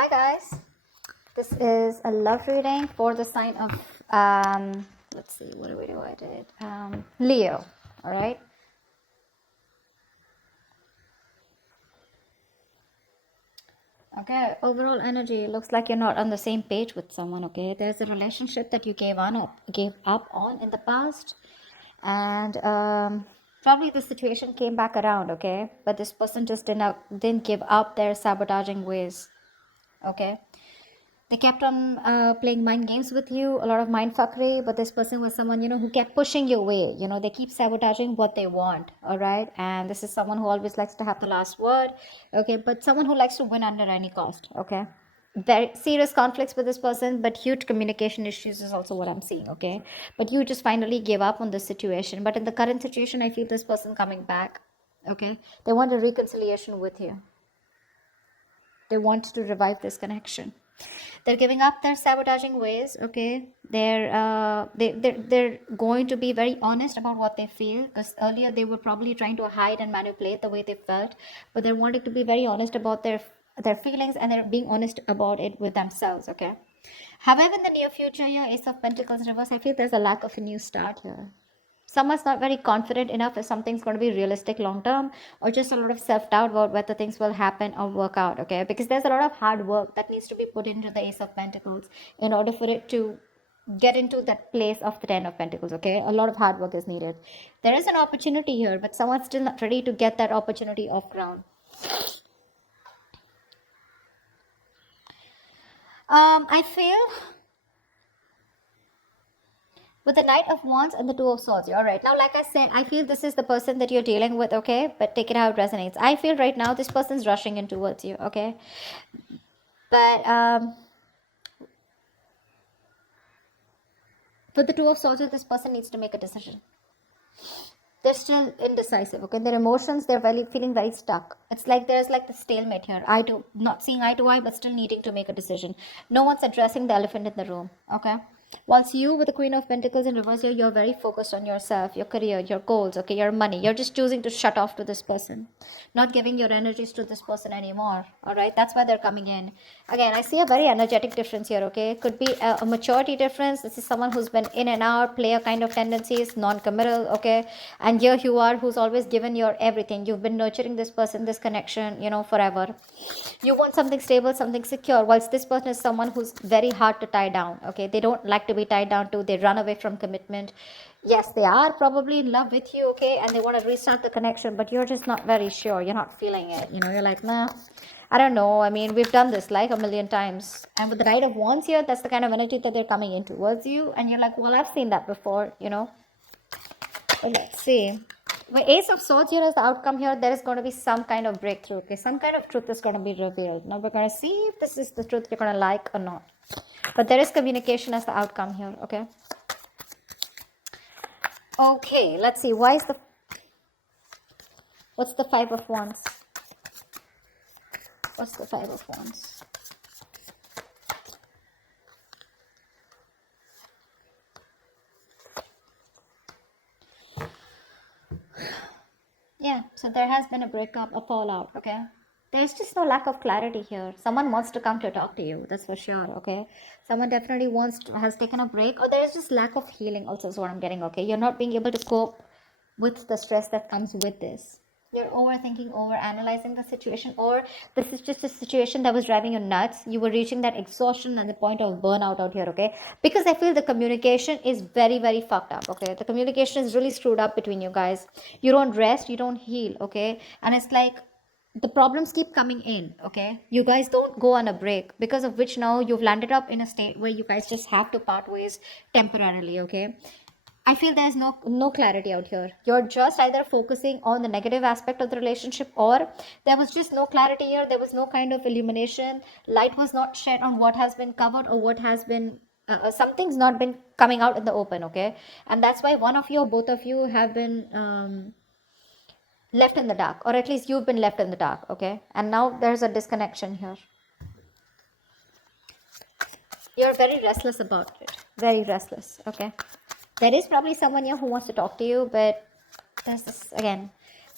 Hi guys, this is a love reading for the sign of let's see, what do I did? Leo. All right. Okay. Overall energy looks like you're not on the same page with someone. Okay. There's a relationship that you gave up on in the past, and probably the situation came back around. Okay, but this person just didn't give up their sabotaging ways. Okay. They kept on playing mind games with you, a lot of mind fuckery, but this person was someone, who kept pushing you away. They keep sabotaging what they want, all right? And this is someone who always likes to have the last word, okay? But someone who likes to win under any cost, okay? Very serious conflicts with this person, but huge communication issues is also what I'm seeing, okay? But you just finally gave up on this situation. But in the current situation, I feel this person coming back, okay? They want a reconciliation with you. They want to revive this connection. They're giving up their sabotaging ways. Okay, they're going to be very honest about what they feel, because earlier they were probably trying to hide and manipulate the way they felt, but they're wanting to be very honest about their feelings, and they're being honest about it with themselves. Okay. However, in the near future, yeah, Ace of Pentacles reverse, I feel there's a lack of a new start here. Someone's not very confident enough if something's going to be realistic long term, or just a lot of self-doubt about whether things will happen or work out. Okay, because there's a lot of hard work that needs to be put into the Ace of Pentacles in order for it to get into that place of the Ten of Pentacles. Okay, a lot of hard work is needed. There is an opportunity here, but someone's still not ready to get that opportunity off ground. I feel with the Knight of Wands and the Two of Swords. All right. Now, like I said, I feel this is the person that you're dealing with, okay? But take it how it resonates. I feel right now this person's rushing in towards you, okay? But for the Two of Swords, this person needs to make a decision. They're still indecisive, okay? Their emotions, they're feeling very stuck. It's like there's like the stalemate here. Not seeing eye to eye, but still needing to make a decision. No one's addressing the elephant in the room, okay? Whilst you, with the Queen of Pentacles in reverse here, you're very focused on yourself, your career, your goals, okay, your money. You're just choosing to shut off to this person, not giving your energies to this person anymore, all right? That's why they're coming in. Again, I see a very energetic difference here, okay? Could be a maturity difference. This is someone who's been in and out, player kind of tendencies, non-committal, okay? And here you are, who's always given your everything. You've been nurturing this person, this connection, forever. You want something stable, something secure, whilst this person is someone who's very hard to tie down, okay? They don't like to be tied down to. They run away from commitment. Yes, they are probably in love with you, okay? And they want to restart the connection, but you're just not very sure. You're not feeling it. You're like, nah, I don't know. I mean, we've done this like a million times. And with the Knight of Wands here, that's the kind of energy that they're coming in towards you. And you're like, well, I've seen that before. But let's see. With Ace of Swords here as the outcome here, there is going to be some kind of breakthrough. Okay, some kind of truth is going to be revealed. Now we're going to see if this is the truth you're going to like or not. But there is communication as the outcome here. Okay. Okay, let's see. What's the Five of Wands? What's the Five of Wands? Yeah, so there has been a breakup, a fallout, okay? There's just no lack of clarity here. Someone wants to come to talk to you, that's for sure, okay? Someone definitely has taken a break, or there's just lack of healing also is what I'm getting, okay? You're not being able to cope with the stress that comes with this. You're overthinking, over analyzing the situation, or this is just a situation that was driving you nuts. You were reaching that exhaustion and the point of burnout out here, okay? Because I feel the communication is very, very fucked up, okay? The communication is really screwed up between you guys. You don't rest, you don't heal, okay? And it's like the problems keep coming in, okay? You guys don't go on a break, because of which now you've landed up in a state where you guys just have to part ways temporarily, okay? I feel there's no clarity out here. You're just either focusing on the negative aspect of the relationship, or there was just no clarity here. There was no kind of illumination. Light was not shed on what has been covered, or what has been something's not been coming out in the open. Okay, and that's why one of you or both of you have been left in the dark, or at least you've been left in the dark. Okay, and now there's a disconnection here. You're very restless about it. Very restless. Okay. There is probably someone here who wants to talk to you, but there's this again.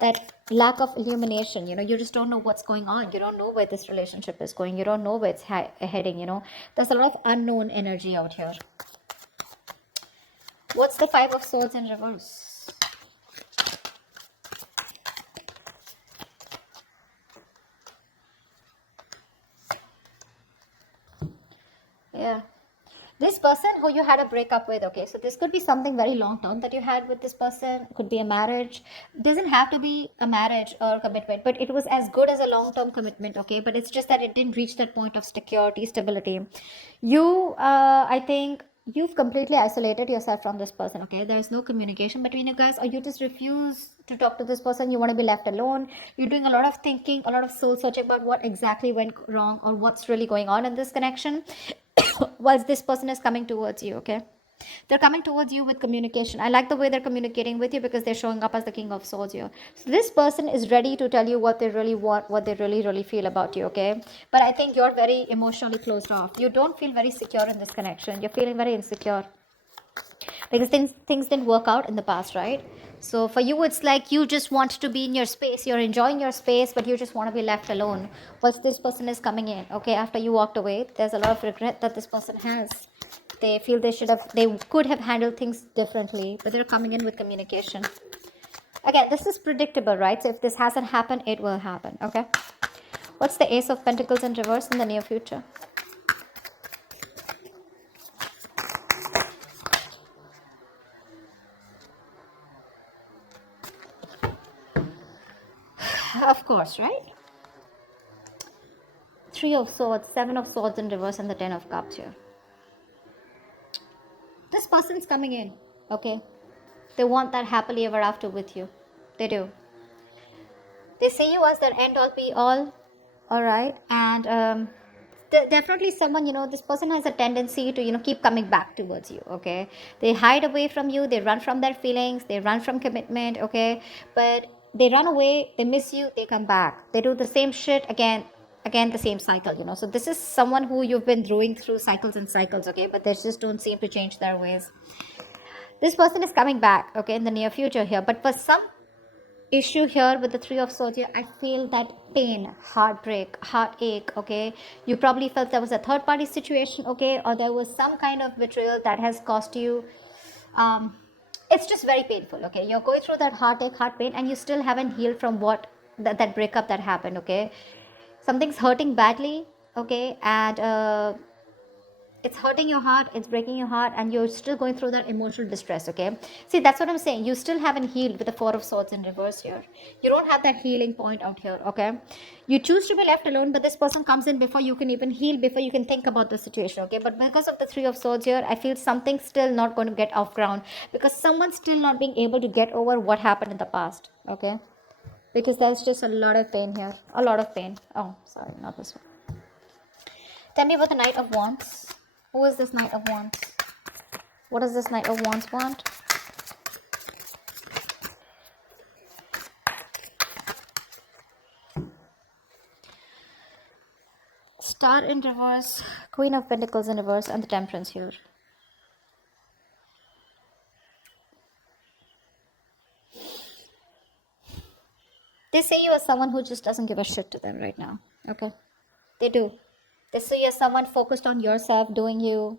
that lack of illumination. You just don't know what's going on. You don't know where this relationship is going. You don't know where it's heading. There's a lot of unknown energy out here. What's the Five of Swords in reverse? Yeah. This person who you had a breakup with, okay, so this could be something very long term that you had with this person. Could be a marriage. Doesn't have to be a marriage or commitment, but it was as good as a long term commitment, okay, but it's just that it didn't reach that point of security, stability. I think you've completely isolated yourself from this person, okay. There's no communication between you guys, or you just refuse to talk to this person. You want to be left alone. You're doing a lot of thinking, a lot of soul searching about what exactly went wrong or what's really going on in this connection. Whilst this person is coming towards you, okay, they're coming towards you with communication. I like the way they're communicating with you because they're showing up as the King of Swords here. So this person is ready to tell you what they really want, what they really feel about you, okay. But I think you're very emotionally closed off. You don't feel very secure in this connection. You're feeling very insecure because things didn't work out in the past, right? So for you, it's like you just want to be in your space. You're enjoying your space, but you just want to be left alone. Once this person is coming in, okay, after you walked away, there's a lot of regret that this person has. They feel they could have handled things differently, but they're coming in with communication. Again, this is predictable, right? So if this hasn't happened, it will happen, okay? What's the Ace of Pentacles in reverse in the near future? Of course, right? Three of Swords, Seven of Swords in reverse, and the Ten of Cups here. This person's coming in, okay? They want that happily ever after with you. They do. They see you as their end all be all, alright? And definitely someone, this person has a tendency to, keep coming back towards you, okay? They hide away from you, they run from their feelings, they run from commitment, okay? But they run away, they miss you, they come back. They do the same shit again, the same cycle. So this is someone who you've been doing through cycles and cycles, okay? But they just don't seem to change their ways. This person is coming back, okay, in the near future here. But for some issue here with the Three of Swords here, I feel that pain, heartbreak, heartache, okay. You probably felt there was a third party situation, okay, or there was some kind of betrayal that has cost you. It's just very painful, okay. You're going through that heartache, heart pain, and you still haven't healed from what that breakup that happened, okay. Something's hurting badly, okay, and it's hurting your heart, it's breaking your heart, and you're still going through that emotional distress, okay. See, that's what I'm saying. You still haven't healed with the Four of Swords in reverse here. You don't have that healing point out here, okay. You choose to be left alone, but this person comes in before you can even heal, before you can think about the situation, okay. But because of the Three of Swords here, I feel something's still not going to get off ground, because someone's still not being able to get over what happened in the past, okay. Because there's just a lot of pain here, a lot of pain. Oh, sorry, not this one. Tell me about the Knight of Wands. Who is this Knight of Wands? What does this Knight of Wands want? Star in reverse, Queen of Pentacles in reverse, and the Temperance here. They see you as someone who just doesn't give a shit to them right now, okay? They do. They see you as someone focused on yourself, doing you,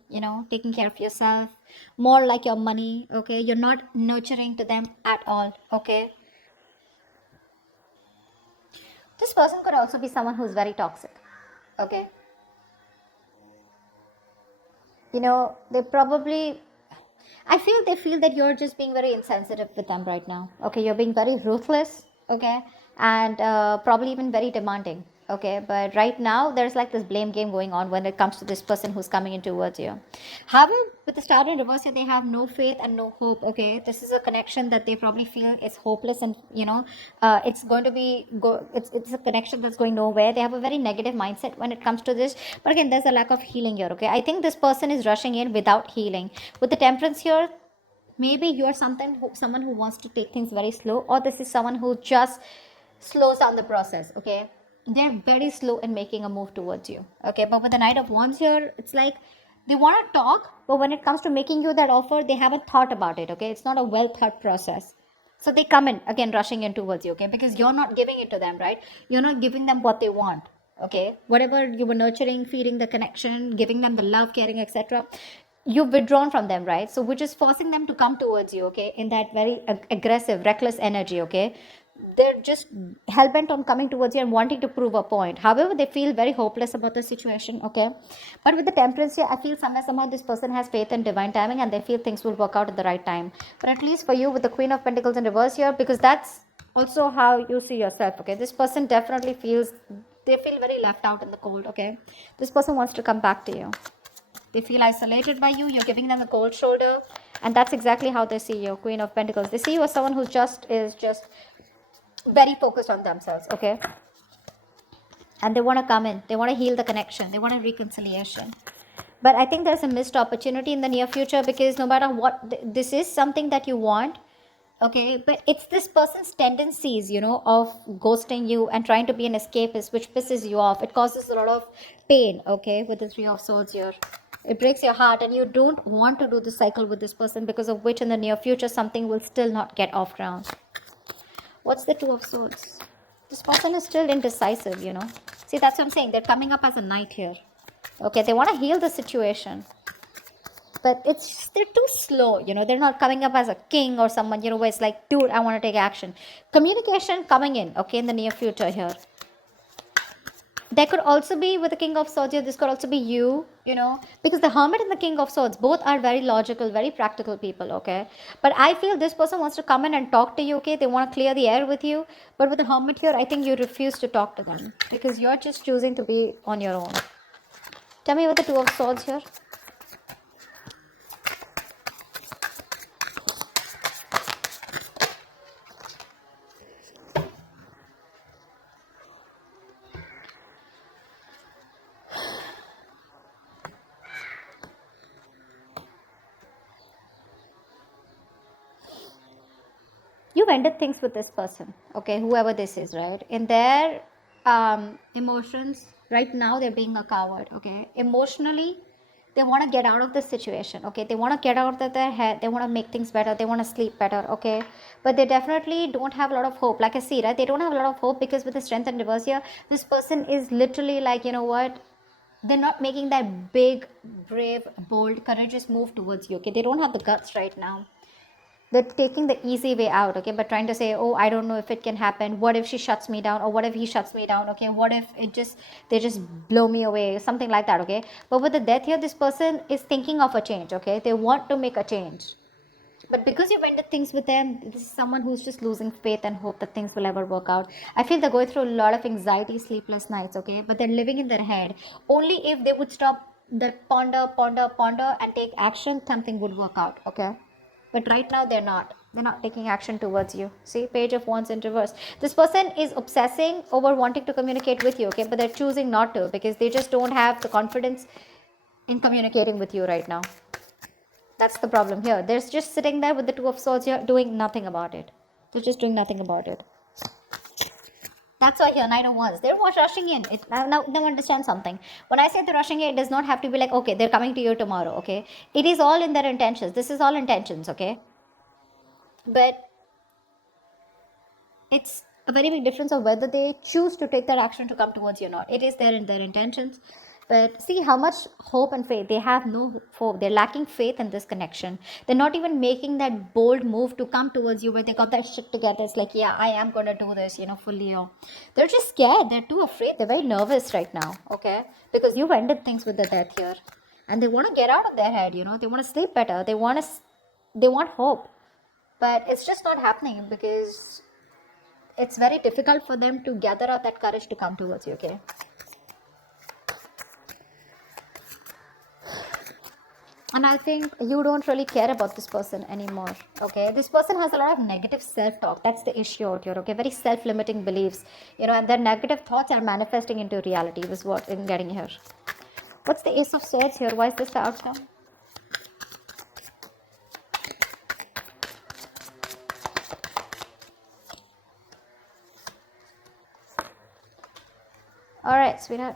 taking care of yourself, more like your money, okay? You're not nurturing to them at all, okay? This person could also be someone who's very toxic, okay? They probably, they feel that you're just being very insensitive with them right now, okay? You're being very ruthless, okay? And probably even very demanding, okay. But right now there's like this blame game going on when it comes to this person who's coming in towards you. However, with the Star in reverse here, they have no faith and no hope, okay. This is a connection that they probably feel is hopeless, and it's going to be it's a connection that's going nowhere. They have a very negative mindset when it comes to this. But again, there's a lack of healing here, okay. I think this person is rushing in without healing. With the Temperance here, maybe you're someone who wants to take things very slow, or this is someone who just slows down the process, okay. They're very slow in making a move towards you, okay. But with the Knight of Wands here, it's like they want to talk, but when it comes to making you that offer, they haven't thought about it, okay. It's not a well thought process. So they come in again, rushing in towards you, okay? Because you're not giving it to them, right? You're not giving them what they want, okay? Whatever you were nurturing, feeding the connection, giving them the love, caring, etc., you've withdrawn from them, right? So which is forcing them to come towards you, okay? In that very aggressive, reckless energy, okay? They're just hell-bent on coming towards you and wanting to prove a point. However, they feel very hopeless about the situation, okay? But with the temperance here, I feel somehow this person has faith in divine timing and they feel things will work out at the right time. But at least for you with the Queen of Pentacles in reverse here, because that's also how you see yourself, okay? This person definitely feels, they feel very left out in the cold, okay? This person wants to come back to you. They feel isolated by you. You're giving them a cold shoulder. And that's exactly how they see you, Queen of Pentacles. They see you as someone who is just very focused on themselves, okay? And they want to come in. They want to heal the connection. They want a reconciliation. But I think there's a missed opportunity in the near future, because no matter what, this is something that you want, okay? But it's this person's tendencies, of ghosting you and trying to be an escapist, which pisses you off. It causes a lot of pain, okay, with the Three of Swords here. It breaks your heart, and you don't want to do the cycle with this person, because of which in the near future something will still not get off ground. What's the Two of Swords? This person is still indecisive, See, that's what I'm saying. They're coming up as a knight here. Okay, they want to heal the situation. But they're too slow, They're not coming up as a king or someone, where it's like, dude, I want to take action. Communication coming in, okay, in the near future here. There could also be, with the King of Swords here, this could also be you, because the Hermit and the King of Swords both are very logical, very practical people, okay? But I feel this person wants to come in and talk to you, okay? They want to clear the air with you. But with the Hermit here, I think you refuse to talk to them, because you're just choosing to be on your own. Tell me about the Two of Swords here. You've ended things with this person, okay, whoever this is, right? In their emotions right now, they're being a coward, okay? Emotionally, they want to get out of the situation, okay? They want to get out of their head. They want to make things better. They want to sleep better, okay? But they definitely don't have a lot of hope. Like I see, right? They don't have a lot of hope, because with the Strength and reverse here, this person is literally like, you know what? They're not making that big, brave, bold, courageous move towards you, okay? They don't have the guts right now. They're taking the easy way out, okay? But trying to say, oh, I don't know if it can happen. What if she shuts me down? Or what if he shuts me down? Okay, what if they just blow me away? Something like that, okay? But with the Death here, this person is thinking of a change, okay? They want to make a change. But because you've ended things with them, this is someone who's just losing faith and hope that things will ever work out. I feel they're going through a lot of anxiety, sleepless nights, okay? But they're living in their head. Only if they would stop that ponder, and take action, something would work out, okay? But right now they're not taking action towards you. See, Page of Wands in reverse. This person is obsessing over wanting to communicate with you, okay? But they're choosing not to, because they just don't have the confidence in communicating with you right now. That's the problem here. They're just sitting there with the Two of Swords here, doing nothing about it. They're just doing nothing about it. That's why here, Knight of Wands, they're rushing in. Now understand something. When I say they're rushing in, it does not have to be like, okay, they're coming to you tomorrow, okay? It is all in their intentions. This is all intentions, okay? But it's a very big difference of whether they choose to take that action to come towards you or not. It is there in their intentions. But see how much hope and faith. They have no hope. They're lacking faith in this connection. They're not even making that bold move to come towards you where they got that shit together. It's like, yeah, I am going to do this, fully. They're just scared. They're too afraid. They're very nervous right now, okay? Because you've ended things with the Death here. And they want to get out of their head, They want to sleep better. They want hope. But it's just not happening, because it's very difficult for them to gather up that courage to come towards you, okay? And I think you don't really care about this person anymore, okay? This person has a lot of negative self-talk. That's the issue out here, okay? Very self-limiting beliefs, and their negative thoughts are manifesting into reality, is what I'm getting here. What's the Ace of Swords here? Why is this the outcome? All right, sweetheart.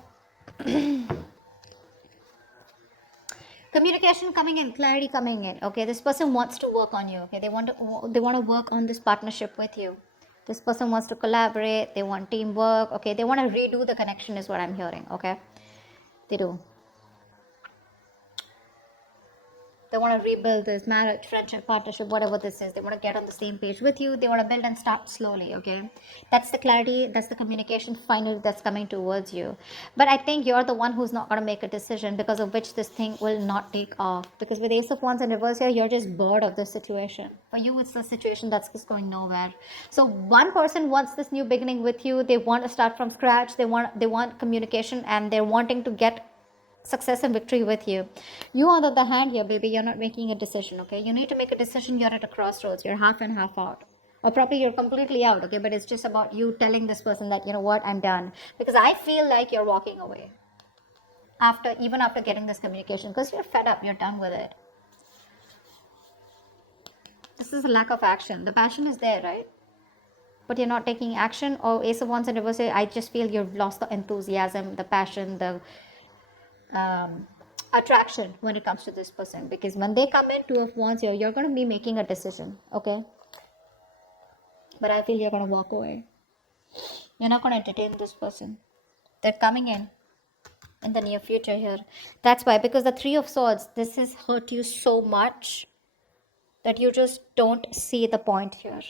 Communication coming in, clarity coming in. Okay, this person wants to work on you. Okay, they want to work on this partnership with you. This person wants to collaborate. They want teamwork. Okay, they want to redo the connection is what I'm hearing. Okay, they do. They want to rebuild this marriage, friendship, partnership, whatever this is. They want to get on the same page with you. They want to build and start slowly, okay? That's the clarity, that's the communication finally that's coming towards you. But I think you're the one who's not going to make a decision, because of which this thing will not take off. Because with Ace of Wands in reverse here, you're just bored of this situation. For you, it's a situation that's just going nowhere. So one person wants this new beginning with you. They want to start from scratch. They want communication, and they're wanting to get success and victory with you. You, on the other hand, here, baby, you're not making a decision. Okay, you need to make a decision. You're at a crossroads. You're half and half out, or probably you're completely out. Okay, but it's just about you telling this person that, you know what, I'm done, because I feel like you're walking away even after getting this communication, because you're fed up. You're done with it. This is a lack of action. The passion is there, right? But you're not taking action. Or Ace of Wands and reverse, I just feel you've lost the enthusiasm, the passion, the attraction when it comes to this person. Because when they come in, Two of Wands here, you're going to be making a decision, okay? But I feel you're going to walk away. You're not going to entertain this person. They're coming in the near future here. That's why, because the Three of Swords, this has hurt you so much that you just don't see the point here.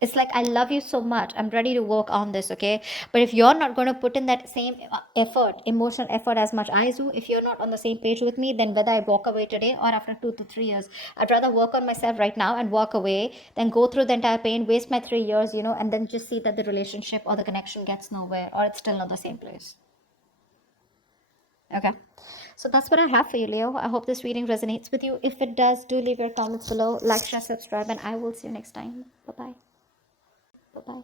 It's like, I love you so much, I'm ready to work on this, okay? But if you're not going to put in that same effort, emotional effort as much as I do, if you're not on the same page with me, then whether I walk away today or after 2 to 3 years, I'd rather work on myself right now and walk away than go through the entire pain, waste my 3 years, you know, and then just see that the relationship or the connection gets nowhere, or it's still not the same place. Okay, so that's what I have for you, Leo. I hope this reading resonates with you. If it does, do leave your comments below, like, share, subscribe, and I will see you next time. Bye-bye. Bye-bye.